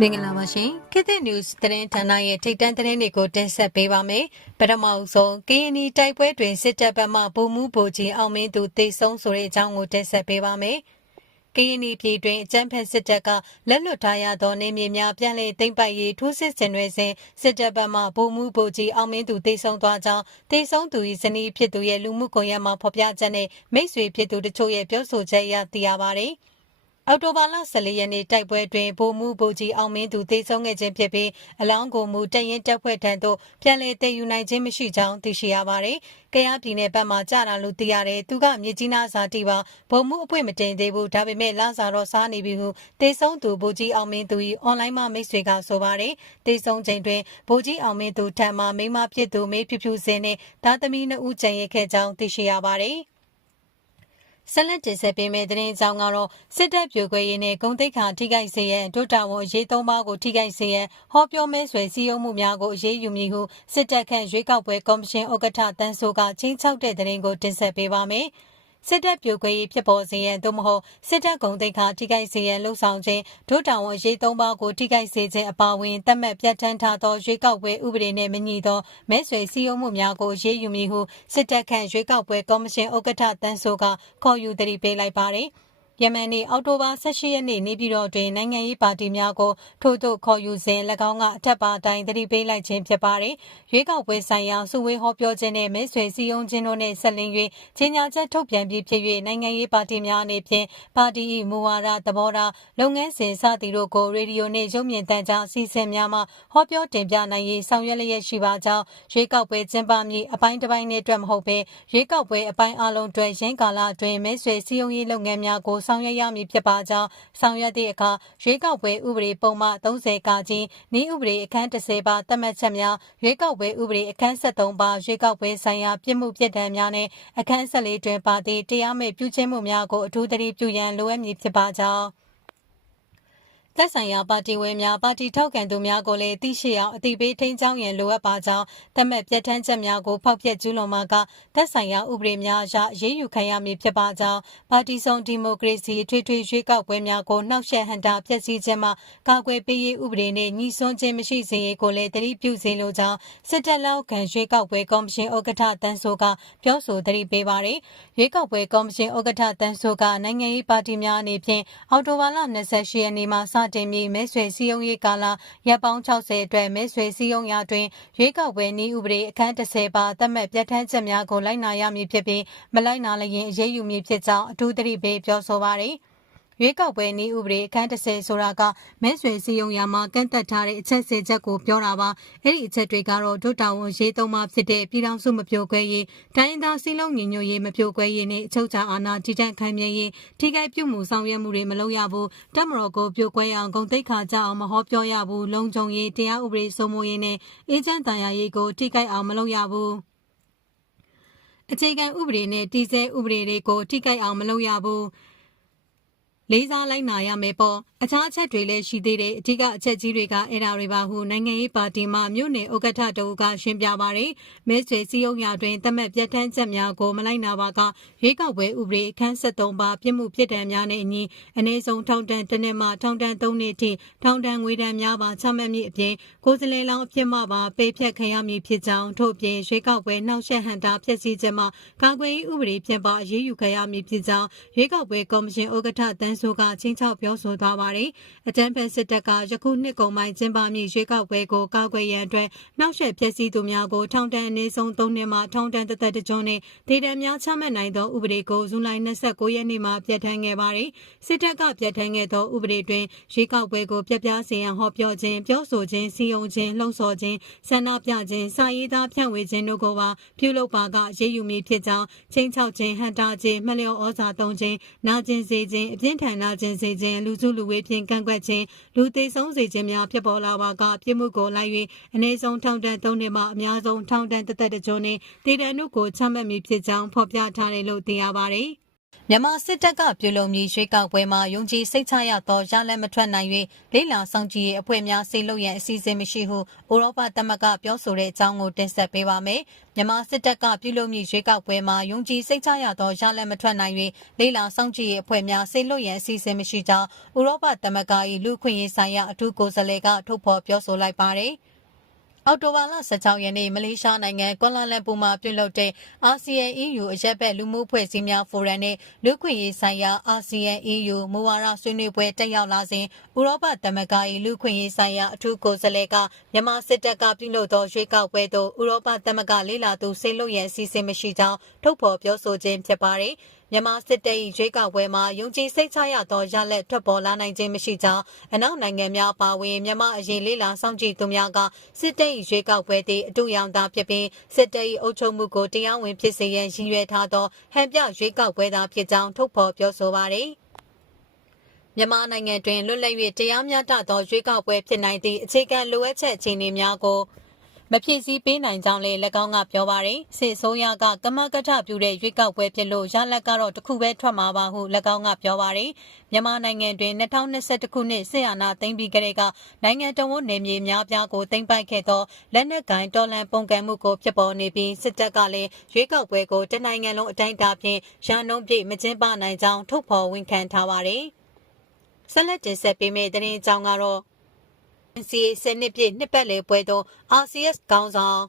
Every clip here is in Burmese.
မင်္ဂလာပါရှင်ခေတ်သစ် news သတင်းဌာနရဲ့ထိပ်တန်းသတင်းတွေကိုတင်ဆက်ပေးပါမယ်ပထမအဆုံးကရင်နီတိုက်ပွဲတွင်စစ်တပ်ဘက်မှဗိုလ်မှူးဗိုလ်ကြီးအောင်မင်းသူတေဆုံးဆိုတဲ့အကြောင်းကိုတင်ဆက်ပေးပါမယ် ကရင်နီပြည်တွင်အကြမ်းဖက်စစ်တပ်ကလက်လွတ်ထားရသောနေမြေများပြန်လည်သိမ်းပိုက်ရေးထိုးစစ်ဆင်တွေစဉ်စစ်တပ်ဘက်မှဗိုလ်မှူးဗိုလ်ကြီးအောင်မင်းသူတေဆုံးသွားကြောင်းတေဆုံးသူ၏ဇနီးဖြစ်သူရဲ့လူမှုကွန်ရက်မှာဖော်ပြချက်နဲ့မိတ်ဆွေဖြစ်သူတို့ရဲ့ပြောဆိုချက်အရသိရပါတယ်။ အော်တိုဘာလ14ရက်နေ့တိုက်ပွဲတွင်ဗိုလ်မှူးဗိုလ်ကြီးအောင်မင်းသူသေဆုံးခဲ့ခြင်းဖြစ်ပြီးအလောင်းကိုမူတရင်တပ်ဖွဲ့ထံသို့ပြန်လည်တည်ယူနိုင်ခြင်းမရှိကြောင်းသိရှိရပါတယ်။ကရားပြည်နယ်ဘက်မှကြာတာလို့သိရတယ်။သူကမြေကြီးနားစာတီပါဗိုလ်မှူးအပွင့်မတင်သေးဘူးဒါပေမဲ့လစာတော့စားနေပြီဟုသေဆုံးသူဗိုလ်ကြီးအောင်မင်းသူ၏အွန်လိုင်းမှာမိတ်ဆွေကဆိုပါတယ်။သေဆုံးချိန်တွင်ဗိုလ်ကြီးအောင်မင်းသူထံမှမိမဖြစ်သူမေးဖြူဖြူစင်နှင့်သားသမီးနှစ်ဦးကျန်ရခဲ့ကြောင်းသိရှိရပါတယ်။ ဆက်လက်တင်ဆက်ပေးမယ့်သတင်းအကြောင်းကတော့စစ်တပ်ပြိုကွဲရေးနဲ့ဂုံတိတ်ခါထိခိုက်စေရန်ဒုတာဝန်အရေးသုံးပါးကိုထိခိုက်စေရန်ဟောပြောမဲဆွယ်စည်းရုံးမှုများကိုအရေးယူမည်ဟုစစ်တပ်ခန့်ရွေးကောက်ပွဲကော်မရှင်ဥက္ကဋ္ဌတန်းဆိုကချင်းချောက်တဲ့သတင်းကိုတင်ဆက်ပေးပါမယ်။ စစ်တပ်ပြိုကွဲရေးဖြစ်ပေါ်စေရန်သို့မဟုတ်စစ်တပ်ဂုံတိတ်ခါထိခိုက်စေရန်လှုံ့ဆော်ခြင်းဒုတာဝန်ရေးသုံးပါးကိုထိခိုက်စေခြင်းအပါအဝင်တတ်မှတ်ပြဋ္ဌာန်းထားသောရွေးကောက်ပွဲဥပဒေနှင့်မညီသောမဲဆွယ်စည်းရုံးမှုများကိုရေးယူမည်ဟုစစ်တပ်ခန့်ရွေးကောက်ပွဲကော်မရှင်ဥက္ကဋ္ဌတန်းဆိုကခေါ်ယူတည်ပေးလိုက်ပါသည်။ ယမန်နေ့အောက်တိုဘာ18ရက်နေ့နေပြည်တော်တွင်နိုင်ငံရေးပါတီများကိုထို့သို့ခေါ်ယူစဉ်၎င်းကအထက်ပါတိုင်းတတိပေးလိုက်ခြင်းဖြစ်ပါတယ်။ရွေးကောက်ပွဲဆိုင်ရာစုဝေးဟောပြောခြင်းနဲ့မဲဆွယ်စည်းရုံးခြင်းတို့နှင့်ဆက်လင်း၍ကြီးညာချက်ထုတ်ပြန်ပြီးဖြစ်၍နိုင်ငံရေးပါတီများအနေဖြင့်ပါတီ၏မူဝါဒသဘောထားလုပ်ငန်းစဉ်စသည်တို့ကိုရေဒီယိုနှင့်ရုပ်မြင်သံကြားအစီအစဉ်များမှဟောပြောတင်ပြနိုင်ရေးဆောင်ရွက်လျက်ရှိပါကြောင်းရွေးကောက်ပွဲကျင်းပမည်အပိုင်းတစ်ပိုင်းနှင့်အတွက်မဟုတ်ဘဲရွေးကောက်ပွဲအပိုင်းအလုံးအတွက်ရင်းကာလအတွင်းမဲဆွယ်စည်းရုံးရေးလုပ်ငန်းများကိုဆောင်ရွက်ရမည်ဖြစ်ပါကြောင်းဆောင်ရွက်သည့်အခါရွေးကောက်ပွဲဥပဒေပုံမှန်30ကကြီးနည်းဥပဒေအခန်း30ပါသတ်မှတ်ချက်များရွေးကောက်ပွဲဥပဒေအခန်း73ပါရွေးကောက်ပွဲဆိုင်ရာပြစ်မှုပြစ်ဒဏ်များနဲ့အခန်း14တွင်ပါသည့်တရားမဲ့ပြုချင်းမှုများကိုအထူးသတိပြုရန်လိုအပ်မည်ဖြစ်ပါကြောင်း သက်ဆိုင်ရာပါတီဝင်များပါတီထောက်ခံသူများကိုလည်းသိရှိအောင်အတိပေးထိန်းချောင်းရန်လိုအပ်ပါကြောင်းသတ်မှတ်ပြဋ္ဌာန်းချက်များကိုဖောက်ဖျက်ကျူးလွန်မှာကသက်ဆိုင်ရာဥပဒေများအရအရေးယူခံရမည်ဖြစ်ပါကြောင်းပါတီဆောင်ဒီမိုကရေစီထွေထွေရွေးကောက်ပွဲများကိုနှောက်ယှက်ဟန်တာဖျက်ဆီးခြင်းမှကာကွယ်ပေးရေးဥပဒေနှင့်ညီစွန်းခြင်းမရှိစေရေးကိုလည်းတတိပြုစေလိုကြောင်းစစ်တပ်လောက်ခံရွေးကောက်ပွဲကော်မရှင်ဥက္ကဋ္ဌတန်းဆိုကပြောဆိုတတိပေးပါရယ်ရွေးကောက်ပွဲကော်မရှင်ဥက္ကဋ္ဌတန်းဆိုကနိုင်ငံရေးပါတီများအနေဖြင့်အော်တိုဘာလ28ရက်နေ့မှစတင်ပြီးမဲဆွယ်စည်းရုံးရေးကာလရပ်ပေါင်း60အတွက်မဲဆွယ်စည်းရုံးရာတွင်ရွေးကောက်ပွဲနည်းဥပဒေအခန်း30ပါသတ်မှတ်ပြဋ္ဌာန်းချက်များကိုလိုက်နာရမည်ဖြစ်ပြီးမလိုက်နာလျင်အရေးယူမည်ဖြစ်ကြောင်းအထူးသတိပေးပြောဆိုပါရယ်။ ရွေးကောက်ပွဲနည်းဥပဒေအခန်း30ဆိုတာကမဲဆွယ်စည်းရုံးရာမှာကန့်သက်ထားတဲ့အချက်၁၀ချက်ကိုပြောတာပါအဲ့ဒီအချက်တွေကတော့ဒုတာဝန်ရေးသုံးပါဖြစ်တဲ့ပြည်ထောင်စုမပြိုကွဲရေးတိုင်းရင်းသားစည်းလုံးညီညွတ်ရေးမပြိုကွဲရေးနဲ့အချုပ်ချာအာဏာတည်တံ့ခိုင်မြဲရေးထိခိုက်ပြုမှုဆောင်ရွက်မှုတွေမလုပ်ရဘူးတက်မတော်ကိုပြိုကွဲအောင်ဂုံတိတ်ခါကြအောင်မဟောပြောရဘူးလုံခြုံရေးတရားဥပဒေစိုးမိုးရေးနဲ့အေဂျင့်တန်ရာရေးကိုထိခိုက်အောင်မလုပ်ရဘူးအခြေခံဥပဒေနဲ့တည်ဆဲဥပဒေတွေကိုထိခိုက်အောင်မလုပ်ရဘူး လေးစားလိုက်နာရမယ်ပေါ့အခြားအချက်တွေလည်းရှိသေးတယ်အဓိကအချက်ကြီးတွေကအဲ့ဒါတွေပါဟုနိုင်ငံရေးပါတီမှမြို့နယ်ဥက္ကဋ္ဌတအုပ်ကရှင်းပြပါတယ်မဲဆွေစည်းရုံးရာတွင်တမက်ပြဋ္ဌာန်းချက်များကိုမလိုက်နာပါကရွေးကောက်ပွဲဥပဒေအခန်း73ပါပြစ်မှုပြစ်ဒဏ်များနဲ့အညီအနည်းဆုံးထောင်ဒဏ်တစ်နှစ်မှထောင်ဒဏ်3နှစ်ထိထောင်ဒဏ်ငွေဒဏ်များပါချမှတ်မည့်အပြင်ကိုယ်စလဲလောင်းအဖြစ်မှပါပေးဖြတ်ခံရမည်ဖြစ်ကြောင်းထို့ပြင်ရွေးကောက်ပွဲနှောက်ယှက်ဟန်တာဖျက်ဆီးခြင်းမှကာကွယ်ရေးဥပဒေဖြင့်ပါအရေးယူခံရမည်ဖြစ်ကြောင်းရွေးကောက်ပွဲကော်မရှင်ဥက္ကဋ္ဌတန်းဆိုကချင်းချောက်ပြောဆိုသွားပါတယ်။အကြံဖက်စစ်တပ်ကယခုနှစ်ကုန်ပိုင်းကျင်းပမည့်ရွေးကောက်ပွဲကိုကာကွယ်ရန်အတွက်နှောက်ယှက်ဖျက်ဆီးသူများကိုထောင်ဒဏ်အနည်းဆုံး၃နှစ်မှထောင်ဒဏ်တစ်သက်တစ်ကျွန်းနဲ့ဒေသများချမှတ်နိုင်သောဥပဒေကိုဇူလိုင်29ရက်နေ့မှာပြဋ္ဌာန်းခဲ့ပါတယ်။စစ်တပ်ကပြဋ္ဌာန်းခဲ့သောဥပဒေတွင်ရွေးကောက်ပွဲကိုပြပြစေရန်ဟောပြောခြင်းပြောဆိုခြင်းစီယုံခြင်းလှုံ့ဆော်ခြင်းဆန္ဒပြခြင်းစာရေးသားဖြန့်ဝေခြင်းတို့ကိုပါပြုလုပ်ပါကရေးယူမည်ဖြစ်ကြောင်းချင်းချောက်ခြင်းဟန်တာခြင်းမှလျော်ဩဇာသုံးခြင်းနာကျင်စေခြင်းအပြင်းထန်နာကျင်စေခြင်းလူစုလူဝေးဖြင့်ကန့်ကွက်ခြင်းလူသိဆုံးစေခြင်းများဖြစ်ပေါ်လာပါကပြစ်မှုကိုလိုက်၍အနည်းဆုံးထောင်ဒဏ်၃နှစ်မှအများဆုံးထောင်ဒဏ်တစ်သက်တစ်ကြိမ်နှင့်တည်တံ့မှုကိုချမှတ်မည်ဖြစ်ကြောင်းဖော်ပြထားတယ်လို့သိရပါတယ်။ မြန်မာစစ်တပ်က ပြုလုပ်မည်ရွေးကောက်ပွဲမှာ ယုံကြည်စိတ်ချရသော ရလဒ်မထွက်နိုင်၍လေးလာဆောင်ကြည့်ရေးအဖွဲ့များဆေးလို့ရန် အစီအစဉ်မရှိဟု ဥရောပသမဂ္ဂပြောဆိုတဲ့အကြောင်းကို တင်ဆက်ပေးပါမယ်။မြန်မာစစ်တပ်က ပြုလုပ်မည်ရွေးကောက်ပွဲမှာ ယုံကြည်စိတ်ချရသော ရလဒ်မထွက်နိုင်၍လေးလာဆောင်ကြည့်ရေးအဖွဲ့များဆေးလို့ရန် အစီအစဉ်မရှိကြောင်း ဥရောပသမဂ္ဂ၏လူခွင့်ရေးဆိုင်ရာ အထူးကိုယ်စားလှယ်က ထုတ်ဖော်ပြောဆိုလိုက်ပါတယ်။ အော်တိုဘာလ16ရက်နေ့မလေးရှားနိုင်ငံကွာလာလမ်ပူမှာပြုလုပ်တဲ့အာဆီယံ EU အရက်ဘက်လူမှုဖွဲ့စည်းများဖိုရမ်နဲ့လူ့ခွင့်ရေးဆိုင်ရာအာဆီယံ EU မူဝါဒဆွေးနွေးပွဲတက်ရောက်လာစဉ်ဥရောပသမဂ္ဂ၏လူ့ခွင့်ရေးဆိုင်ရာအထူးကိုယ်စားလှယ်ကမြန်မာစစ်တပ်ကပြုလုပ်သောရွေးကောက်ပွဲသို့ဥရောပသမဂ္ဂလေးလာသူဆေးလို့ရန်အစီအစဉ်မရှိကြောင်းထုတ်ဖော်ပြောဆိုခြင်းဖြစ်ပါတယ်။ မြန်မာစစ်တပ်၏ရွေးကောက်ပွဲမှာယုံကြည်စိတ်ချရသောရလဒ်ထွက်ပေါ်လာနိုင်ခြင်းမရှိကြောင်းအနောက်နိုင်ငံများပါဝင်မြန်မာအရေးလေးလာစောင့်ကြည့်သူများကစစ်တပ်၏ရွေးကောက်ပွဲသည်အတူရောင်သာဖြစ်ပြီးစစ်တပ်၏အုပ်ချုပ်မှုကိုတရားဝင်ဖြစ်စေရန်ရည်ရွယ်ထားသောဟန်ပြရွေးကောက်ပွဲသာဖြစ်ကြောင်းထုတ်ဖော်ပြောဆိုပါသည်မြန်မာနိုင်ငံတွင်လွတ်လပ်၍တရားမျှတသောရွေးကောက်ပွဲဖြစ်နိုင်သည့်အခြေခံလိုအပ်ချက်အခြေအနေများကို မဖြစ်စည်းပေးနိုင်ကြောင်းလည်း၎င်းကပြောပါရယ်စစ်ဆိုးရကကမကထပြုတဲ့ရွေးကောက်ပွဲဖြစ်လို့ရလက်ကတော့တခုပဲထွက်မှာပါဟု၎င်းကပြောပါရယ်မြန်မာနိုင်ငံတွင်2021ခုနှစ်စစ်အာဏာသိမ်းပြီးကတည်းကနိုင်ငံတော်ဝန်နေမြေများပြားကိုသိမ်းပိုက်ခဲ့သောလက်နက်ကိုင်တော်လှန်ပုန်ကန်မှုကိုဖြစ်ပေါ်နေပြီးစစ်တပ်ကလည်းရွေးကောက်ပွဲကိုတနိုင်ငံလုံးအတိုင်းအတာဖြင့်ရာနှုန်းပြည့်မကျင်းပနိုင်ကြောင်းထုတ်ဖော်ဝန်ခံထားပါရယ်ဆက်လက်တင်ဆက်ပေးမယ့်သတင်းကြောင်းကတော့ NCA စနစ်ပြည့်နှစ်ပတ်လည်ပွဲသို့ RCS ခေါင်းဆောင်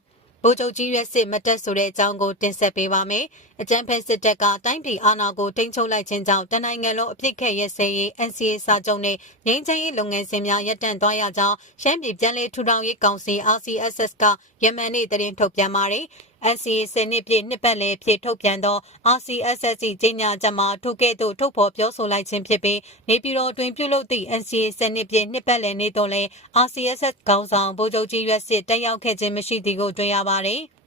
ဗိုလ်ချုပ်ကြီးရွက်စစ်မတက်ဆိုတဲ့အကြောင်းကိုတင်ဆက်ပေးပါမယ်။အကြံဖက်စစ်တပ်ကတိုင်းပြည်အာဏာကိုထိန်းချုပ်လိုက်ခြင်းကြောင့်တနိုင်ငံလုံးအပြစ်ခက်ရစဲရေး NCA စာချုပ်နဲ့ငြိမ်းချမ်းရေးလုပ်ငန်းစဉ်များရပ်တန့်သွားရကြောင်းရှမ်းပြည်ပြည်လဲထူထောင်ရေးကောင်စီ RCSS ကယမန်နေ့တရင်ထုတ်ပြန်ပါတယ်။ NCA စနစ်ပြည့်နှစ်ပတ်လည်ဖြစ်ထုတ်ပြန်သော RCSS ကြီးညာချက်မှာထိုကဲ့သို့ထုတ်ဖော်ပြောဆိုလိုက်ခြင်းဖြစ်ပြီးနေပြည်တော်တွင်ပြုလုပ်သည့် NCA စနစ်ပြည့်နှစ်ပတ်လည်နေ့တော်လဲ RCSS ခေါင်းဆောင်ဗိုလ်ချုပ်ကြီးရွက်စစ်တက်ရောက်ခဲ့ခြင်းမရှိသည်ကိုတွေ့ရပါတယ်။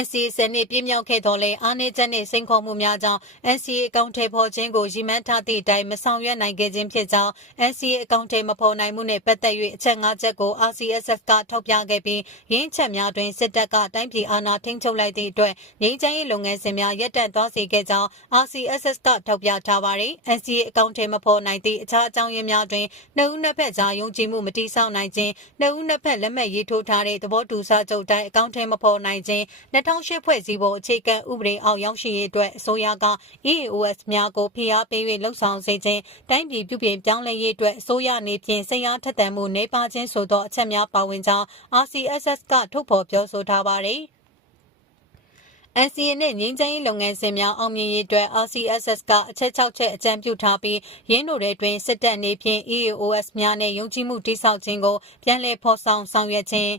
NCA စနစ်ပြည့်မြောက်ခဲ့တော်လဲအားနည်းချက်နှင့်စိန်ခေါ်မှုများကြောင့် NCA အကောင့်ထဲပေါ်ခြင်းကိုရည်မှန်းထားသည့်အတိုင်းမဆောင်ရွက်နိုင်ခဲ့ခြင်းဖြစ်ကြောင်း NCA အကောင့်ထဲမပေါ်နိုင်မှုနှင့်ပတ်သက်၍အချက်၅ချက်ကို RCSF ကထောက်ပြခဲ့ပြီးရင်းချက်များတွင်စစ်တပ်ကတိုင်းပြည်အာဏာထိန်းချုပ်လိုက်သည့်အတွက်ငြိမ်းချမ်းရေးလုပ်ငန်းစဉ်များရပ်တန့်သွားစေခဲ့ကြောင်း RCSS ကထောက်ပြထားပါသည် NCA အကောင့်ထဲမပေါ်နိုင်သည့်အခြားအကြောင်းရင်းများတွင်နှစ်ဦးနှစ်ဖက်ကြားယုံကြည်မှုမတိဆောက်နိုင်ခြင်းနှစ်ဦးနှစ်ဖက်လက်မှတ်ရေးထိုးထားတဲ့သဘောတူစာချုပ်တိုင်းအကောင့်ထဲမပေါ်နိုင်ခြင်း2008ဖွဲ့စည်းပုံအခြေခံဥပဒေအောက်ရောက်ရှိရေးအတွက်အစိုးရက EAOS များကိုဖိအားပေး၍လှုံ့ဆော်စေခြင်းတိုင်းပြည်ပြုပြင်ပြောင်းလဲရေးအတွက်အစိုးရအနေဖြင့်စိတ်အားထက်သန်မှုနေပါခြင်းဆိုသောအချက်များပါဝင်ကြောင်း RCSS ကထုတ်ဖော်ပြောဆိုထားပါသည် NCA နဲ့ငင်းချမ်းရေးလုပ်ငန်းစဉ်များအောင်မြင်ရေးအတွက် RCSS ကအချက်6ချက်အကြံပြုထားပြီးရင်းတို့တဲ့တွင်စစ်တပ်အနေဖြင့် EAOS များနဲ့ယုံကြည်မှုတိစောက်ခြင်းကိုပြန်လည်ဖော်ဆောင်ဆောင်ရွက်ခြင်း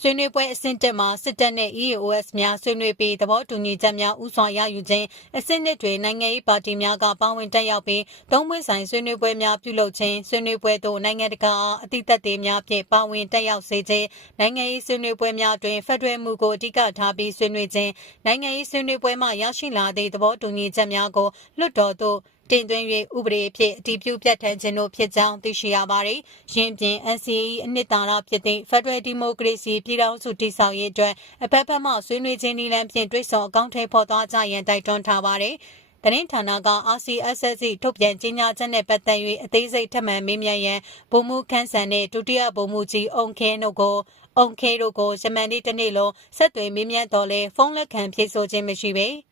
ဆွေးနွေးပွဲအဆင့်တက်မှာစစ်တပ်နဲ့ EAOS များဆွေးနွေးပြီးသဘောတူညီချက်များဥစွာရယူခြင်းအဆင့်နှစ်တွေနိုင်ငံရေးပါတီများကပါဝင်တက်ရောက်ပြီးသုံးပွင့်ဆိုင်ဆွေးနွေးပွဲများပြုလုပ်ခြင်းဆွေးနွေးပွဲသို့နိုင်ငံတကာအားအတိတ်တွေများဖြင့်ပါဝင်တက်ရောက်စေခြင်းနိုင်ငံရေးဆွေးနွေးပွဲများတွင်ဖက်ဒရယ်မှုကိုအဓိကထားပြီးဆွေးနွေးခြင်းနိုင်ငံရေးဆွေးနွေးပွဲမှရရှိလာသည့်သဘောတူညီချက်များကိုလွှတ်တော်သို့ တင်သွင်း၍ဥပဒေအဖြစ်အတည်ပြုပြဋ္ဌာန်းခြင်းတို့ဖြစ်ကြောင်းသိရှိရပါတယ်။ရင်းပြင် NCAE အနှစ်သာရဖြစ်သည့် Federal Democracy ပြည်ထောင်စုတည်ဆောက်ရေးအတွက်အဖက်ဖက်မှဆွေးနွေးခြင်းနည်းလမ်းဖြင့်တွဲဆော်အကောင့်ထဲပေါ်သွားကြရန်တိုက်တွန်းထားပါတယ်။တရင်ဌာနက RCSS ထုတ်ပြန်ကြေညာချက်နဲ့ပတ်သက်၍အသေးစိတ်ထပ်မံမေးမြန်းရန်ဗိုလ်မှူးခန်းဆန်နှင့်ဒုတိယဗိုလ်မှူးကြီးအုံခဲတို့ကိုအုံခဲတို့ကိုယမန်နေ့တနေ့လုံးဆက်သွယ်မေးမြန်းတော်လဲဖုန်းလက်ခံဖြေဆိုခြင်းမရှိပေ။